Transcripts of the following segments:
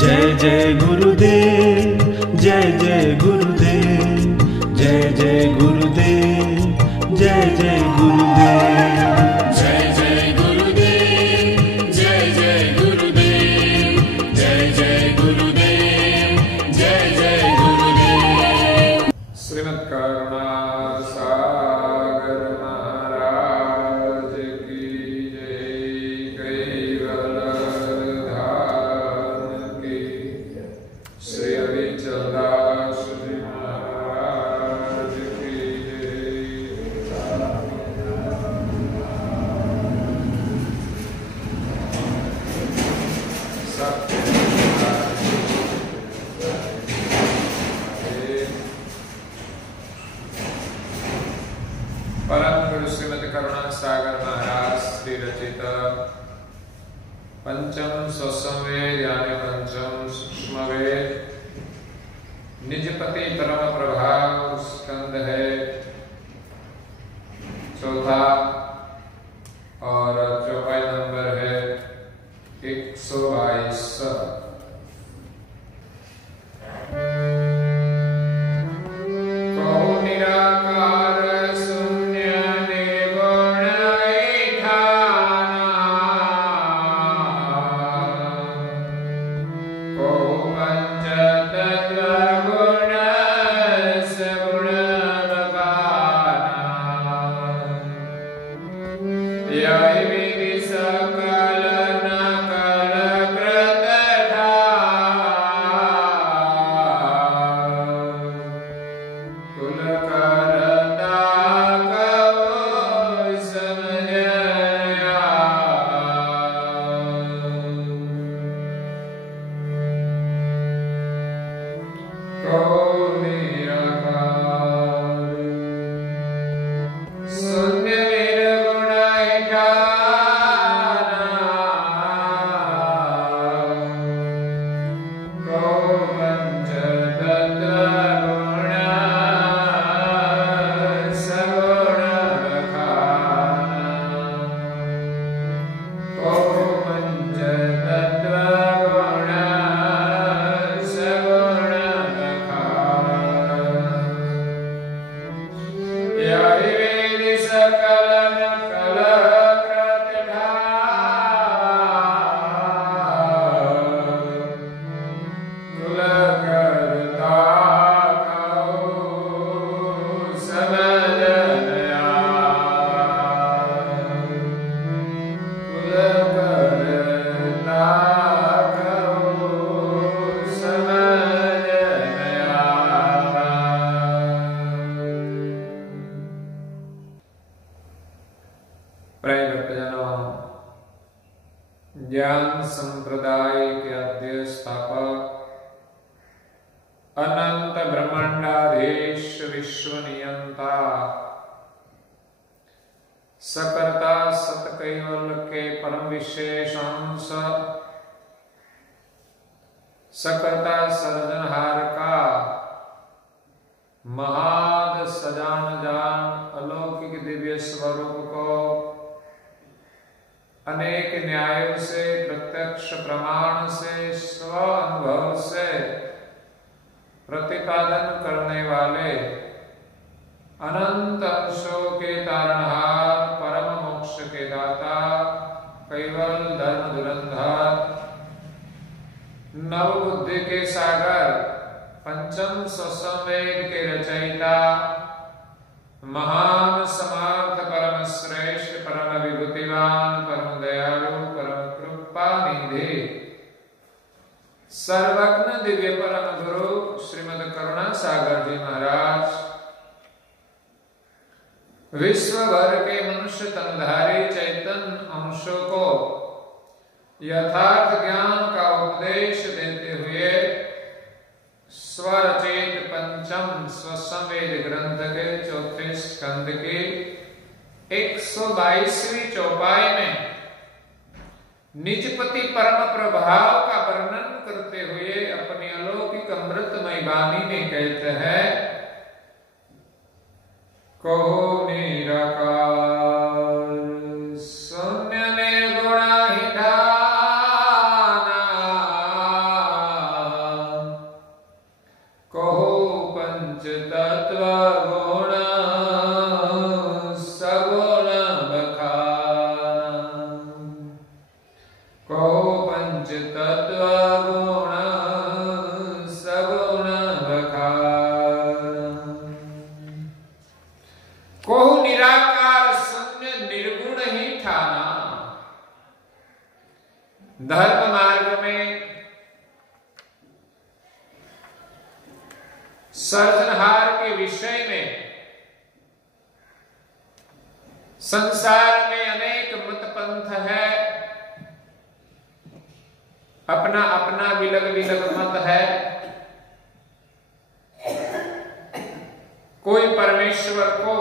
जय जय गुरुदेव, जय जय गुरुदेव, जय जय गुरुदेव, जय जय गुरुदेव, जय जय गुरुदेव, जय जय गुरुदेव, जय जय गुरुदेव, जय जय गुरुदेव। श्रीमद् करुणा सागर महाराज की जय। कैवल धाम की श्री अविचल दास जी महाराज की जय। परम गुरु श्रीमद् करुणा सागर महाराज श्री रचित पंचम स्वसंवेद यानी पंचम सूक्ष्म वेद निजपति परम प्रभाव स्कंद है चौथा और चौपाई नंबर है 122। कहो निराकार शून्य निर्गुण ईठाना, कहो पंच तत्व गुण सगुण बखाना। यही विधि सकल नकल कृत कुल करता कहो समझया। कहो निराकार शून्य निर्गुण ईठाना, कहो पंच तत्व गुण सगुण बखाना। कहो पंच तत्व गुण सगुण बखाना। यही वेद सकल नकल कृत कुल करता कहो समझया। कुल करता कहो समझया। प्रिय भक्तजनों, ज्ञान संप्रदाय के आद्य स्थापक अनंत ब्रह्मांडाधीश विश्व नियंता सकर्ता सत कैवल के परम विशेष अंश सकर्ता सर्जनहार का महाद सजान जान अलौकिक दिव्य स्वरूप को अनेक न्यायों से प्रत्यक्ष प्रमाण से स्व अनुभव से प्रतिपादन करने वाले अनंत अंशों के तारणहार परम मोक्ष के दाता कैवल धर्म धुरंधर नव बुद्धि के सागर पंचम स्वसंवेद के रचयिता महान समर्थ परम श्रेष्ठ परम विभूतिवान परम दयालु परम कृपा निधि सर्वज्ञ दिव्य परम गुरु श्रीमद् करुणा सागर जी महाराज विश्व भर के मनुष्य तनधारी चैतन्य अंशों को यथार्थ ज्ञान का उपदेश देते हुए स्वरचित पंचम स्वसंवेद ग्रंथ के चौथे स्कंद की 122वीं चौपाई में निजपति परम प्रभाव का वर्णन करते हुए अपनी अलौकिक अमृतमय वाणी में कहते हैं, कहो निराकार शून्य निर्गुण ईठाना, कहो पंच तत्व गुण सगुण बखार। कहो निराकार शून्य निर्गुण ही ठाना। धर्म मार्ग में सर्जनहार के विषय में संसार में अनेक मत पंथ है, अपना अपना विलग विलग मत है। कोई परमेश्वर को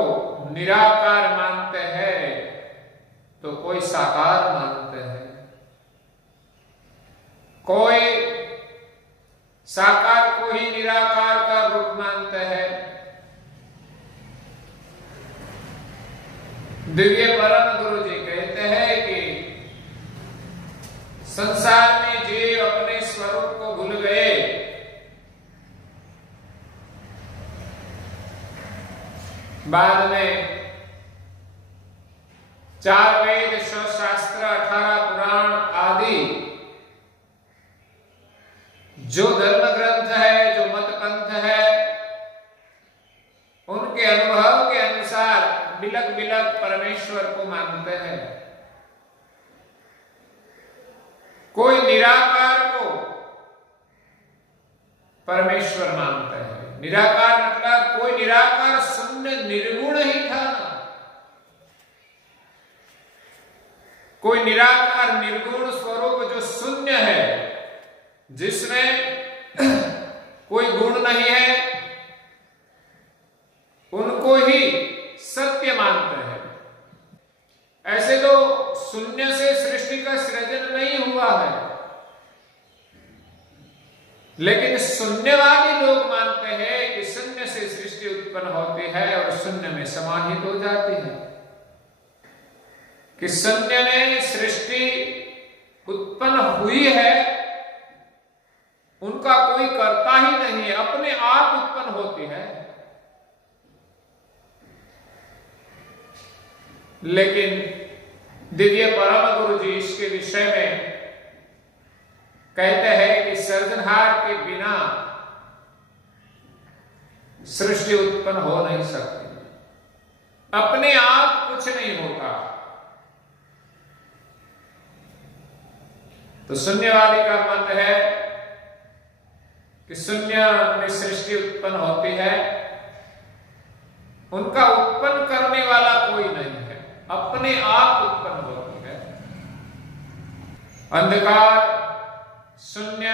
निराकार मानते हैं तो कोई साकार मानते हैं, कोई साकार को ही निराकार का रूप मानते हैं। दिव्य परम गुरु जी कहते हैं कि संसार में जीव अपने स्वरूप को भूल गए, बाद में 4 वेद, 100 शास्त्र, 18 पुराण आदि जो धर्म ग्रंथ है, जो मत पंथ है, उनके अनुभव के अनुसार बिलक बिलक परमेश्वर को मानते हैं। कोई निराकार को परमेश्वर मानते हैं। निराकार मतलब कोई निराकार शून्य निर्गुण ही था ना। कोई निराकार निर्गुण स्वरूप जो शून्य है, जिसमें कोई गुण नहीं है, उनको ही सत्य मानते हैं। ऐसे तो शून्य से सृष्टि का सृजन नहीं हुआ है, लेकिन शून्यवादी लोग मानते हैं कि शून्य से सृष्टि उत्पन्न होती है और शून्य में समाहित हो जाती है, कि शून्य में सृष्टि उत्पन्न हुई है, उनका कोई कर्ता ही नहीं है, अपने आप उत्पन्न होती है। लेकिन दिव्य परम गुरु जी इसके विषय में कहते हैं कि सृजनहार के बिना सृष्टि उत्पन्न हो नहीं सकती, अपने आप कुछ नहीं होता। तो शून्यवादी का मत है कि शून्य में सृष्टि उत्पन्न होती है, उनका उत्पन्न करने वाला कोई नहीं है, अपने आप उत्पन्न होती है। अंधकार शून्य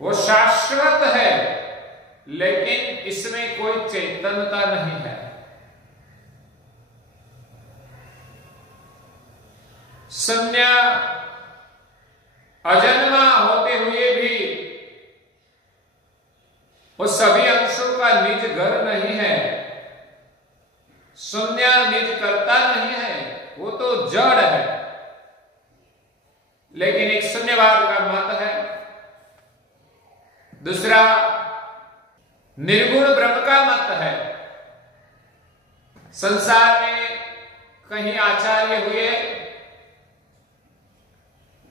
वो शाश्वत है, लेकिन इसमें कोई चैतन्यता नहीं है। शून्य अजन्मा होते हुए भी वो सभी अंशों का निज घर नहीं है। शून्य निज करता नहीं है, वो तो जड़ है। लेकिन एक शून्यवाद का मत है। दूसरा निर्गुण ब्रह्म का मत है। संसार में कहीं आचार्य हुए,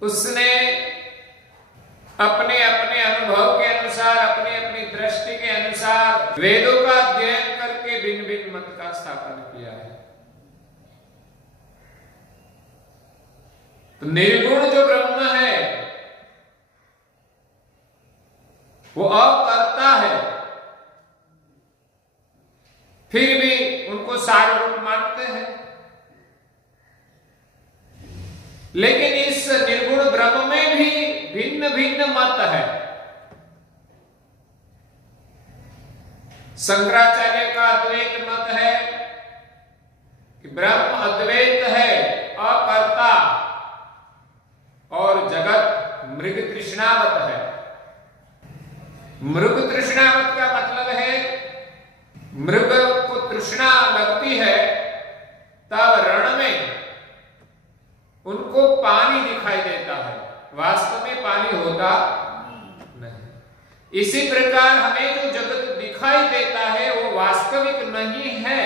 उसने अपने अपने अनुभव के अनुसार, अपनी अपनी दृष्टि के अनुसार वेदों का अध्ययन करके भिन्न भिन्न मत का स्थापन किया है। तो निर्गुण जो ब्रह्म है वो अकर्ता है, फिर भी उनको सार रूप मानते हैं। लेकिन इस निर्गुण ब्रह्म में भी भिन्न भिन्न मत है। शंकराचार्य का अद्वैत मत है कि ब्रह्म अद्वैत है, अकर्ता, और जगत मृग तृष्णावत है। मृग तृष्णावत का मतलब है मृग को तृष्णा लगती है, तब रण में उनको पानी दिखाई देता है, वास्तव में पानी होता नहीं। इसी प्रकार हमें जो जगत दिखाई देता है वो वास्तविक नहीं है,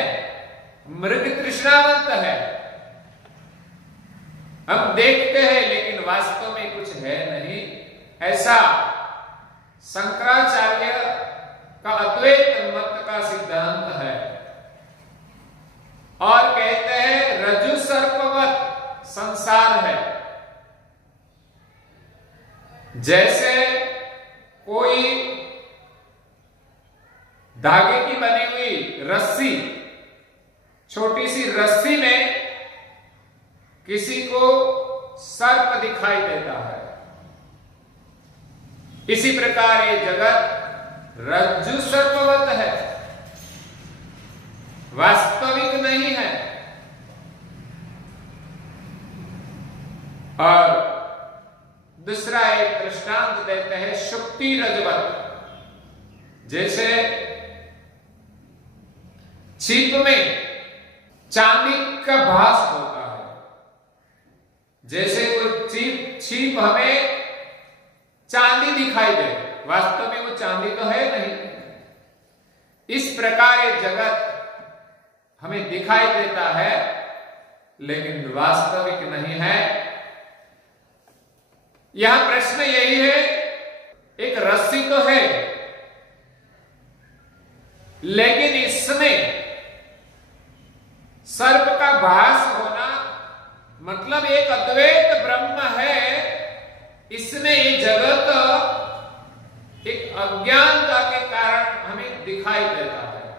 मृग तृष्णावंत है। हम देखते हैं लेकिन वास्तव में कुछ है नहीं, ऐसा शंकराचार्य का अद्वैत मत का सिद्धांत है। और कहते हैं रज्जु सर्पवत संसार है। जैसे कोई धागे की बनी हुई रस्सी, छोटी सी रस्सी में किसी को सर्प दिखाई देता है, इसी प्रकार ये जगत रज्जु सर्पवत है, वास्तविक नहीं है। और दूसरा एक दृष्टांत देते हैं शुक्ति रजवत। जैसे छिप में चांदी का भास होता है, जैसे कोई छिप हमें चांदी दिखाई दे, वास्तव में वो चांदी तो है नहीं। इस प्रकार ये जगत हमें दिखाई देता है लेकिन वास्तविक नहीं है। यहां प्रश्न यही है, एक रस्सी तो है लेकिन इसमें सर्प का भास होना मतलब एक अद्वैत ब्रह्म है, इसमें ये जगत एक अज्ञानता के कारण हमें दिखाई देता है।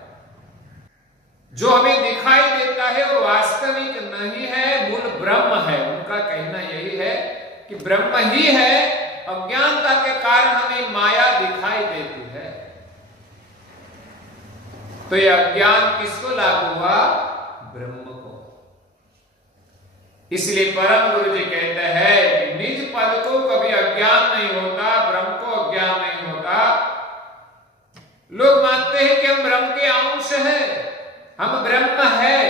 जो हमें दिखाई देता है वो वास्तविक नहीं है, मूल ब्रह्म है। उनका कहना यही है कि ब्रह्म ही है, अज्ञानता के कारण हमें माया दिखाई देती है। तो यह अज्ञान किसको लागू हुआ? ब्रह्म को। इसलिए परम गुरु जी कहते हैं कि निज पद को कभी अज्ञान नहीं होता, ब्रह्म को अज्ञान नहीं होता। लोग मानते हैं कि हम ब्रह्म के अंश हैं, हम ब्रह्म है,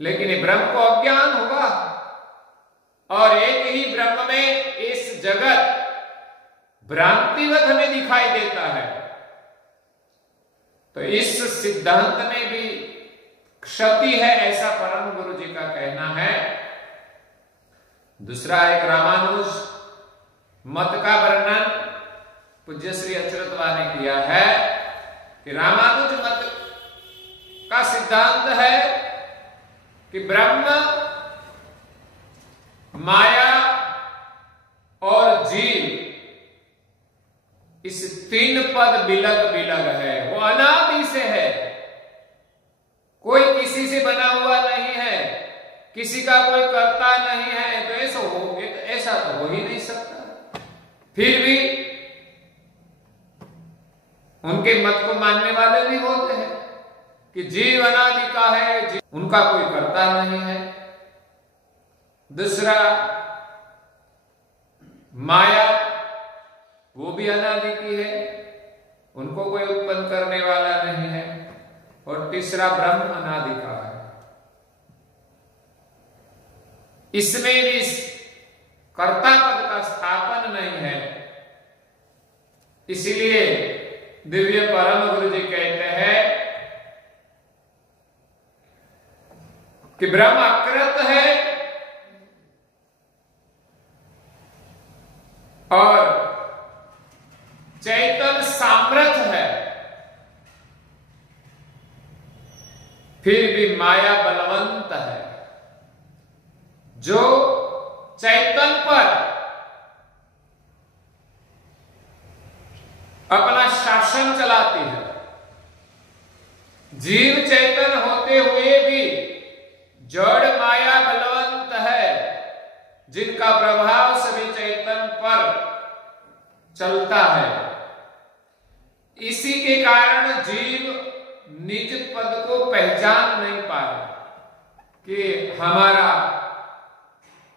लेकिन ये ब्रह्म को अज्ञान होगा। और एक ही ब्रह्म में इस जगत भ्रांतिवत हमें दिखाई देता है। तो इस सिद्धांत में भी क्षति है, ऐसा परम गुरु जी का कहना है। दूसरा एक रामानुज मत का वर्णन पूज्य श्री अच्युतवा ने किया है कि रामानुज मत का सिद्धांत है कि ब्रह्म, माया और जीव इस तीन पद बिलग बिलग है, वो अनादि से है, कोई किसी से बना हुआ नहीं है, किसी का कोई कर्ता नहीं है। तो ऐसा तो हो ही नहीं सकता। फिर भी उनके मत को मानने वाले भी होते हैं कि जीव अनादि का है, उनका कोई कर्ता नहीं है। दूसरा माया, वो भी अनादि की है, उनको कोई उत्पन्न करने वाला नहीं है। और तीसरा ब्रह्म अनादि का है, इसमें भी कर्ता पद का स्थापन नहीं है। इसलिए दिव्य परम गुरु जी कहते हैं कि ब्रह्म अकृत है और चैतन्य सामर्थ है, फिर भी माया बलवंत है, जो चैतन्य पर अपना शासन चलाती है। जीव चैतन्य होते हुए भी जड़ माया बलवंत है, जिनका प्रभाव सभी चैतन्य पर चलता है। इसी के कारण जीव निज पद को पहचान नहीं पाए कि हमारा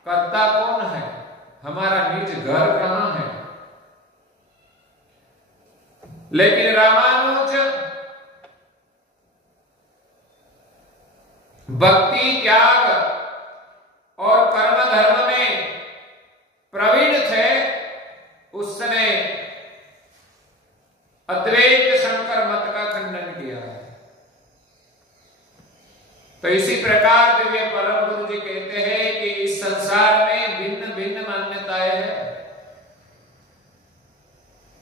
कर्ता कौन है, हमारा निज घर कहां है। लेकिन रामानुज भक्ति, त्याग और कर्म धर्म में प्रवीण थे। उस समय अद्वैत शंकर मत का खंडन किया है। तो इसी प्रकार दिव्य परम गुरु जी कहते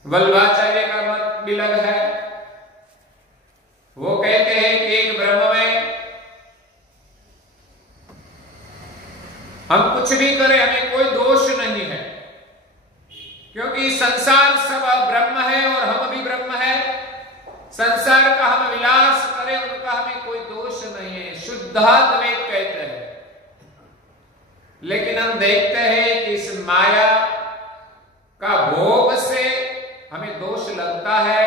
वल्लभाचार्य का मत भी अलग है। वो कहते हैं कि एक ब्रह्म में हम कुछ भी करें हमें कोई दोष नहीं है, क्योंकि संसार सब ब्रह्म है और हम भी ब्रह्म है। संसार का हम विलास करें उनका हमें कोई दोष नहीं है, शुद्धाद्वैत कहते हैं। लेकिन हम देखते हैं कि इस माया का भोग से हमें दोष लगता है,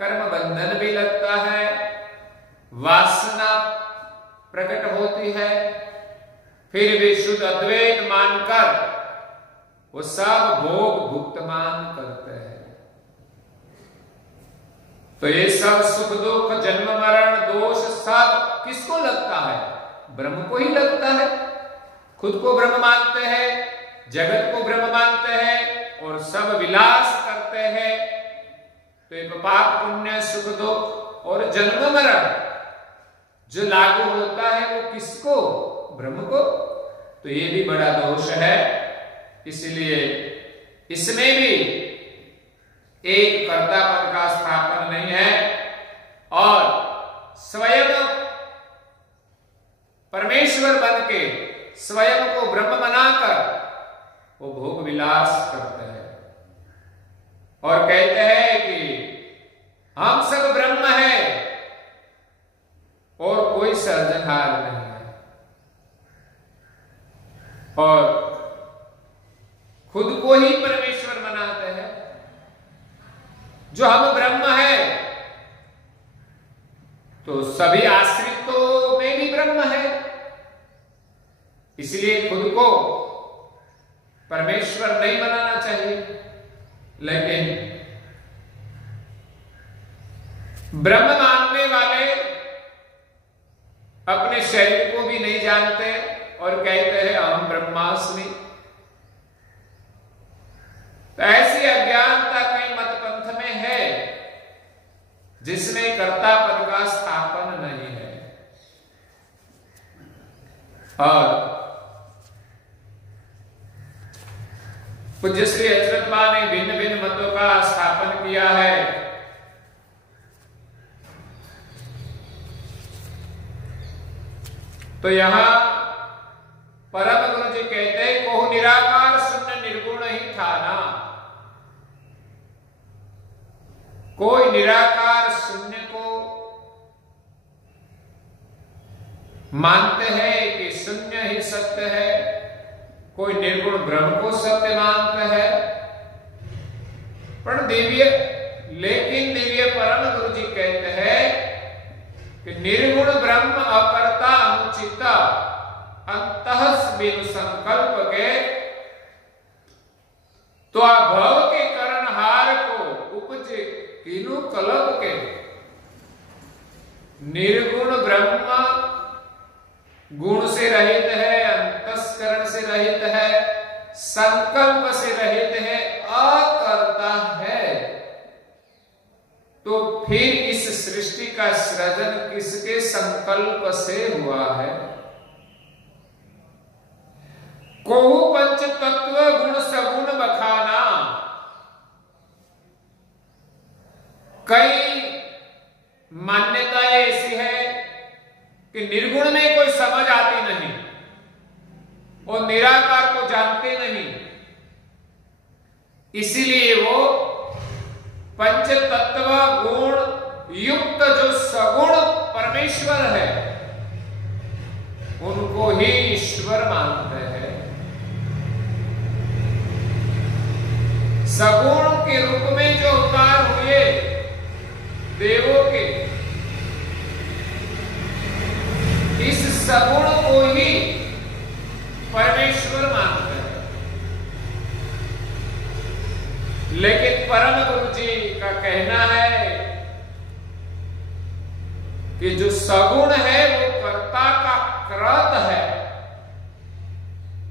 कर्म बंधन भी लगता है, वासना प्रकट होती है, फिर भी शुद्ध अद्वैत मानकर वो सब भोग भुगतमान करते हैं। तो ये सब सुख दुख जन्म मरण दोष सब किसको लगता है? ब्रह्म को ही लगता है। खुद को ब्रह्म मानते हैं, जगत को ब्रह्म मानते हैं और सब विलास करते हैं। तो ये पाप पुण्य सुख दुख और जन्म मरण जो लागू होता है वो किसको? ब्रह्म को। तो ये भी बड़ा दोष है। इसलिए इसमें भी एक कर्ता पद का स्थापन नहीं है और स्वयं परमेश्वर बन के स्वयं को ब्रह्म बनाकर वो भोग विलास करते हैं और कहते हैं कि हम सब ब्रह्म है और कोई सर्जनहार नहीं है, और खुद को ही परमेश्वर बनाते हैं। जो हम ब्रह्म है तो सभी आश्रितों में भी ब्रह्म है, इसलिए खुद को परमेश्वर नहीं बनाना चाहिए। लेकिन ब्रह्म मानने वाले अपने शरीर को भी नहीं जानते और कहते हैं अहम ब्रह्मास्मि। तो ऐसी अज्ञानता कई मत पंथ में है जिसमें कर्ता पद का स्थापन नहीं है। और पूज्य श्री अचरत्मा ने भिन्न भिन्न मतों का स्थापन किया है। तो यहां परम गुरु जी कहते हैं को निराकार शून्य निर्गुण ही ठाना। कोई निराकार शून्य को मानते हैं कि शून्य ही सत्य है, कोई निर्गुण ब्रह्म को सत्य मानते हैं। पर लेकिन दिव्य परम गुरु जी कहते हैं कि निर्गुण ब्रह्म अकर्ता अनुचित अंतः बिनु संकल्प के तो अभव के करणहार को उपजे तीनों कल्प के। निर्गुण ब्रह्म गुण से रहित है, अंतस्करण से रहित है, संकल्प से रहित है, अकर्ता है। तो फिर इस सृष्टि का सृजन किसके संकल्प से हुआ है? कोहु पंच तत्व गुण सगुण बखाना। कई मान्यताएं ऐसी है कि निर्गुण में कोई समझ आती नहीं और निराकार को जानते नहीं, इसीलिए वो पंच तत्व गुण युक्त जो सगुण परमेश्वर है उनको ही ईश्वर मानते हैं। सगुण के रूप में जो अवतार हुए देवों के, इस सगुण को ही परमेश्वर मानते हैं। लेकिन परम गुरु जी का कहना है कि जो सगुण है वो कर्ता का कृत है,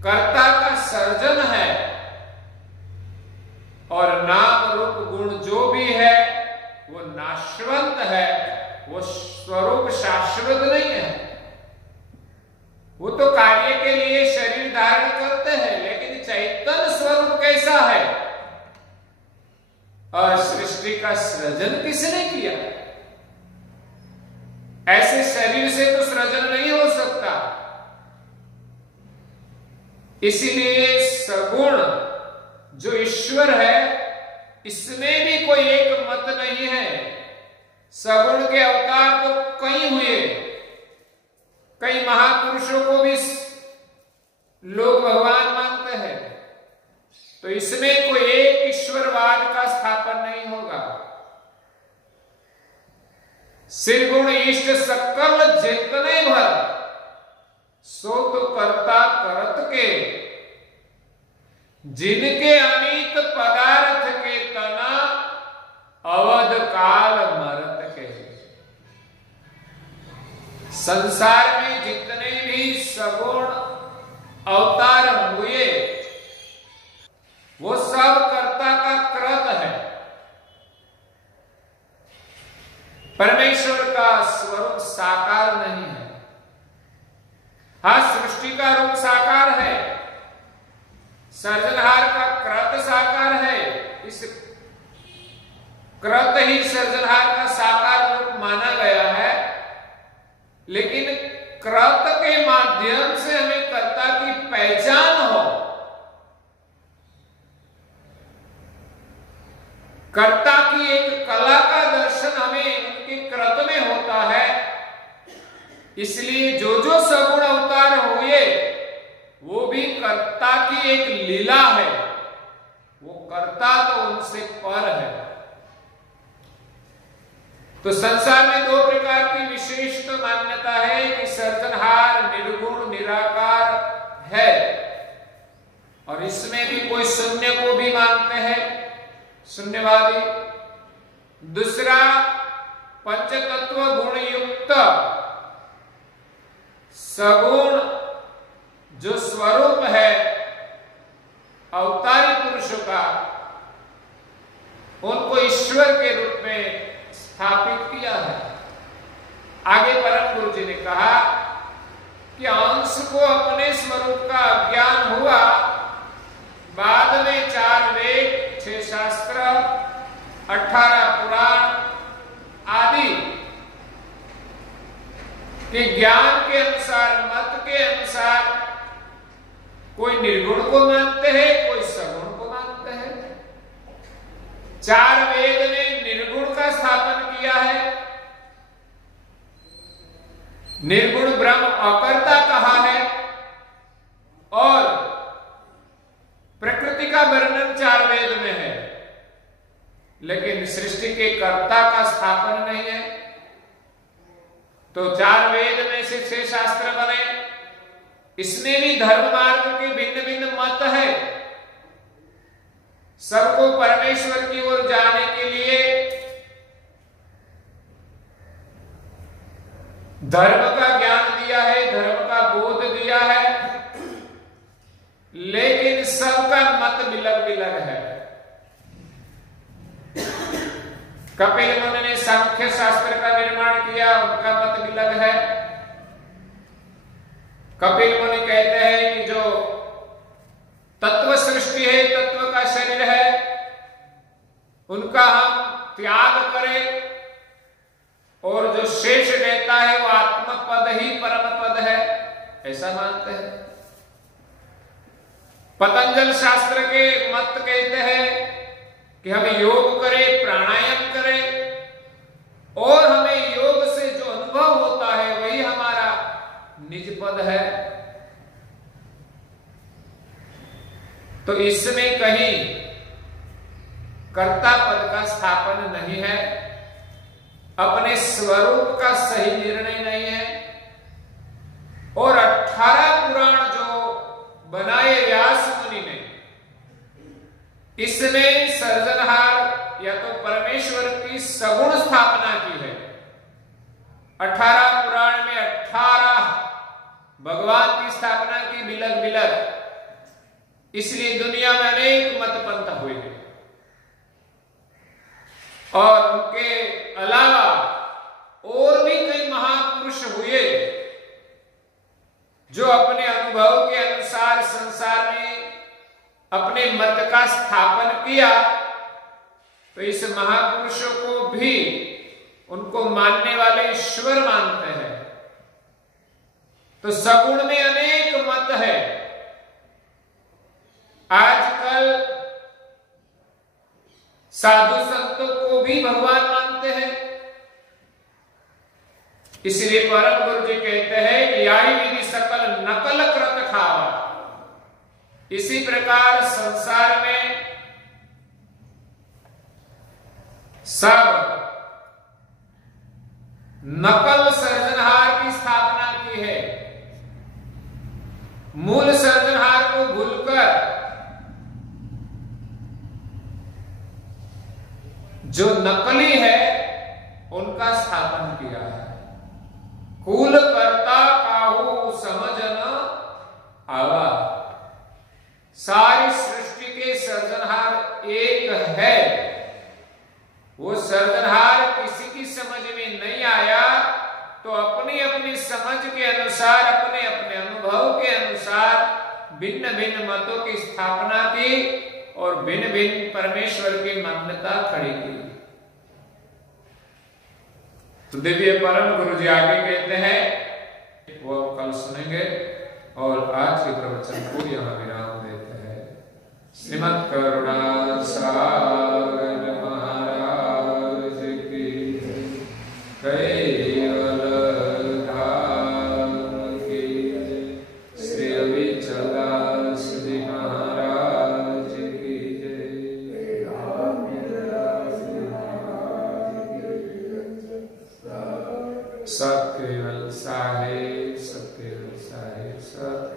कर्ता का सर्जन है, और नाम रूप गुण जो भी है वो नाशवंत है, वो स्वरूप शाश्वत नहीं है। वो तो कार्य के लिए शरीर धारण करते हैं, लेकिन चैतन्य स्वरूप कैसा है? का सृजन किसने किया? ऐसे शरीर से तो सृजन नहीं हो सकता। इसीलिए सगुण जो ईश्वर है, इसमें भी कोई एक मत नहीं है। सगुण के अवतार तो कई हुए, कई महापुरुषों को भी लोग भगवान मानते हैं, तो इसमें कोई एक ईश्वरवाद का स्थापन नहीं होगा। सिरगुण इष्ट सकल जितने भर, सो तो करता करत के, जिनके अनीत पदार्थ के तना, अवध काल मरत के। संसार में जितने भी सगुण अवतार हुए, वो सब कर्ता का कृत है। परमेश्वर का स्वरूप साकार नहीं है। हाँ, सृष्टि का रूप साकार है, सर्जनहार का कृत साकार है। इस कृत ही सर्जनहार का साकार रूप माना गया है, लेकिन कृत के माध्यम से हमें कर्ता की पहचान हो, कर्ता की एक कला का दर्शन हमें उनके कृत में होता है। इसलिए जो जो सगुण अवतार हुए, वो भी कर्ता की एक लीला है। वो कर्ता तो उनसे पर है। तो संसार में दो प्रकार की विशिष्ट मान्यता है कि सर्जनहार निर्गुण निराकार है, और इसमें भी कोई शून्य को भी मानते हैं, शून्यवादी। दूसरा, पंचतत्व गुण युक्त सगुण जो स्वरूप है अवतारी पुरुषों का, उनको ईश्वर के रूप में स्थापित किया है। आगे परम गुरु जी ने कहा कि अंश को अपने स्वरूप का ज्ञान हुआ, बाद में 4 वेद, 6 शास्त्र, 18 पुराण आदि के ज्ञान के अनुसार, मत के अनुसार, कोई निर्गुण को मानते हैं, कोई सगुण को मानते हैं। 4 वेद ने निर्गुण का स्थापन किया है, निर्गुण ब्रह्म अकर्ता कहा है, और प्रकृति का वर्णन 4 वेद में है, लेकिन सृष्टि के कर्ता का स्थापन नहीं है। तो 4 वेद में से 6 शास्त्र बने, इसमें भी धर्म मार्ग के भिन्न भिन्न मत है। सबको परमेश्वर की ओर जाने के लिए धर्म का ज्ञान दिया है, धर्म का बोध दिया है, लेकिन सबका मत बिलग बिलग है। कपिल मुनि ने सांख्य शास्त्र का निर्माण किया, उनका मत बिलग है। कपिल मुनि कहते हैं कि जो तत्व सृष्टि है, तत्व का शरीर है, उनका हम त्याग करें, और जो शेष रहता है वो आत्मपद ही परम पद है, ऐसा मानते हैं। पतंजल शास्त्र के मत कहते हैं कि हम योग करें, प्राणायाम करें, और हमें योग से जो अनुभव होता है वही हमारा निज पद है। तो इसमें कहीं कर्ता पद का स्थापन नहीं है, अपने स्वरूप का सही निर्णय नहीं है। और 18 पुराण जो बनाए व्यास मुनि ने, इसमें सर्जनहार या तो परमेश्वर की सगुण स्थापना की है। 18 पुराण में 18 भगवान की स्थापना की, बिलग बिलग। इसलिए दुनिया में अनेक मत पंथ हुए हैं, और उनके अलावा और भी कई महापुरुष हुए जो अपने अनुभव के अनुसार संसार में अपने मत का स्थापन किया, तो इस महापुरुषों को भी उनको मानने वाले ईश्वर मानते हैं। तो सगुण में अनेक मत है। आजकल साधु संतों को भी भगवान मानते हैं। इसलिए परम गुरु जी कहते हैं कि आई विधि सकल नकल कृत खावा। इसी प्रकार संसार में सब नकल सर्जनहार की स्थापना की है। मूल सर्जनहार को भूलकर जो नकली है उनका स्थापन किया है। कुल करता काहू समझ न आवा। सारी सृष्टि के सर्जनहार एक है। वो सर्जनहार किसी की समझ में नहीं आया तो अपनी अपनी समझ के अनुसार, अपने अपने अनुभव के अनुसार भिन्न भिन्न मतों की स्थापना की और भिन्न भिन्न परमेश्वर की मान्यता खड़ी की। तो दिव्य परम गुरु जी आगे कहते हैं, वो कल सुनेंगे और आज के प्रवचन को यहाँ विराम देते हैं। श्रीमद् करुणा सागर महाराज की कैवल धाम की, श्री अविचलास जी महाराज की जय। सत केवल साहे, सत केवल साहे, सत